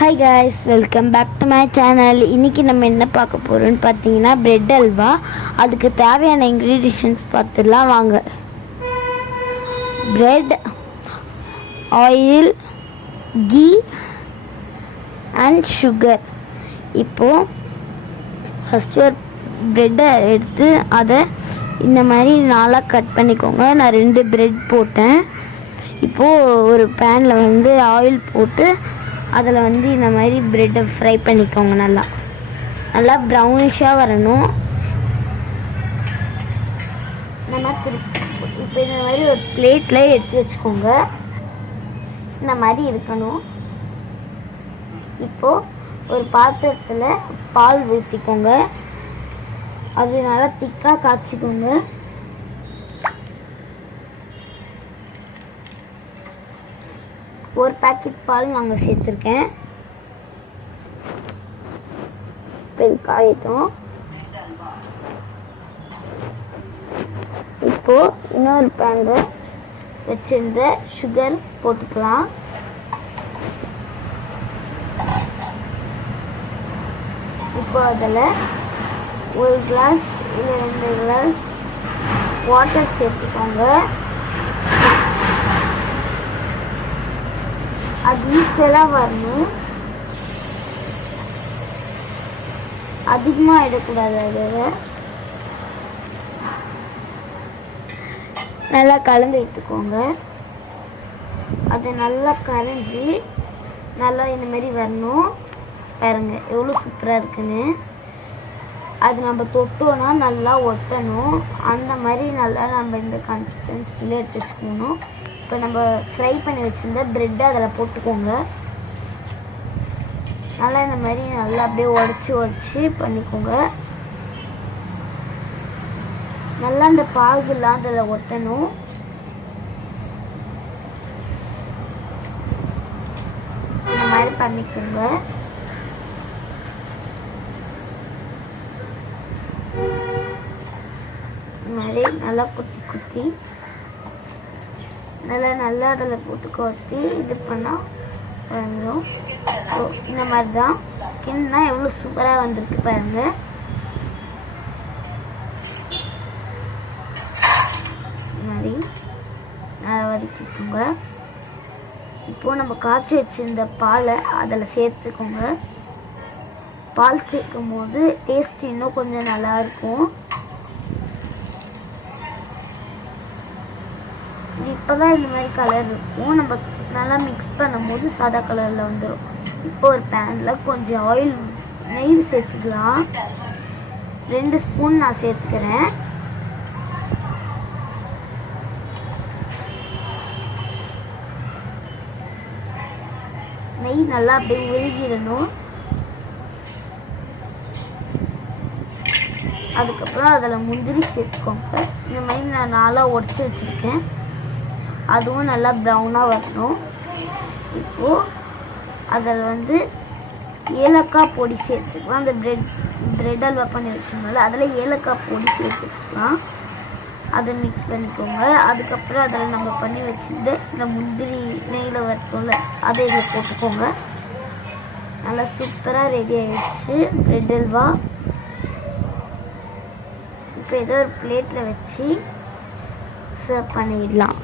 Hi guys, welcome back to my channel. இன்றைக்கி நம்ம என்ன பார்க்க போகிறோன்னு பார்த்தீங்கன்னா பிரெட் அல்வா. அதுக்கு தேவையான இன்க்ரீடியன்ஸ் பார்த்துடலாம் வாங்க. Bread, oil, ghee and sugar. இப்போது ஃபஸ்ட்டு ஒரு ப்ரெட்டை எடுத்து அதை இந்த மாதிரி நாளாக கட் பண்ணிக்கோங்க. நான் 2 பிரெட் போட்டேன். இப்போது ஒரு பேனில் வந்து ஆயில் போட்டு அதில் வந்து இந்த மாதிரி ப்ரெட்டை ஃப்ரை பண்ணிக்கோங்க. நல்லா ப்ரௌனிஷாக வரணும். நம்ம இப்போ இந்த மாதிரி ஒரு பிளேட்டில் எடுத்து வச்சுக்கோங்க. இந்த மாதிரி இருக்கணும். இப்போது ஒரு பாத்திரத்தில் பால் ஊற்றிக்கோங்க. அது நல்லா திக்காக காய்ச்சிக்கோங்க. ஒரு பேக்கெட் பால் நாங்கள் சேர்த்துருக்கேன். இப்போ இது காயட்டும். இப்போது இன்னொரு பேனில் வச்சிருந்த சுகர் போட்டுக்கலாம். இப்போ அதில் 1 கிளாஸ் இல்லை 2 கிளாஸ் வாட்டர் சேர்த்துக்கோங்க. அது ஈக்குவலாக வரணும். அதிகமாக இடக்கூடாது. அதை நல்லா கலந்து எடுத்துக்கோங்க. அது நல்லா கரைஞ்சி நல்லா இந்தமாரி வரணும். பாருங்க எவ்வளோ சூப்பராக இருக்குன்னு. அது நம்ம தொட்டோன்னா நல்லா ஒட்டணும். அந்த மாதிரி நல்லா நம்ம இந்த கன்சிஸ்டன்சியில் எடுத்து வச்சுக்கணும். இப்போ நம்ம ஃப்ரை பண்ணி வச்சுருந்த ப்ரெட்டை அதில் போட்டுக்கோங்க. நல்லா இந்த மாதிரி நல்லா அப்படியே உடச்சி பண்ணிக்கோங்க. நல்லா அந்த பாகுலாம் அதில் ஒட்டணும். இந்த மாதிரி பண்ணிக்கோங்க. இந்த மாதிரி நல்லா குத்தி நல்லா அதில் போட்டு கொத்தி இது பண்ணால் வந்துடும். இந்த மாதிரி தான் கிண்ணா எவ்வளோ சூப்பராக வந்திருக்கு பாருங்க. இந்த மாதிரி நல்லா வதக்கிக்கோங்க. இப்போது நம்ம காய்ச்சி வச்சுருந்த பாலை அதில் சேர்த்துக்கோங்க. பால் சேர்க்கும் போது டேஸ்ட் இன்னும் கொஞ்சம் நல்லாயிருக்கும். இப்போ தான் இந்த மாதிரி கலர் இருக்கும். நம்ம நல்லா மிக்ஸ் பண்ணும்போது சாதா கலரில் வந்துடும். இப்போ ஒரு பேனில் கொஞ்சம் நெய் சேர்த்துக்கலாம். 2 ஸ்பூன் நான் சேர்த்துக்கிறேன். நெய் நல்லா அப்படியே உருகிடணும். அதுக்கப்புறம் அதில் முந்திரி சேர்த்துக்கோங்க. இந்த மாதிரி நான் 4 உடச்சி வச்சுருக்கேன். அதுவும் நல்லா ப்ரௌனாக வரணும். இப்போது அதில் வந்து ஏலக்காய் பொடி சேர்த்துக்கலாம். அந்த ப்ரெட் அல்வா பண்ணி வச்சுருந்தோம்ல அதில் ஏலக்காய் பொடி சேர்த்துக்கலாம். அதை மிக்ஸ் பண்ணிக்கோங்க. அதுக்கப்புறம் அதில் நம்ம பண்ணி வச்சுருந்து இந்த முந்திரி நெய்யில் வறுத்தோம்ல அதை இதில் போட்டுக்கோங்க. நல்லா சூப்பராக ரெடி ஆகிடுச்சு ப்ரெட் அல்வா. இப்போ ஏதோ ஒரு பிளேட்டில் வச்சு சர்வ் பண்ணிடலாம்.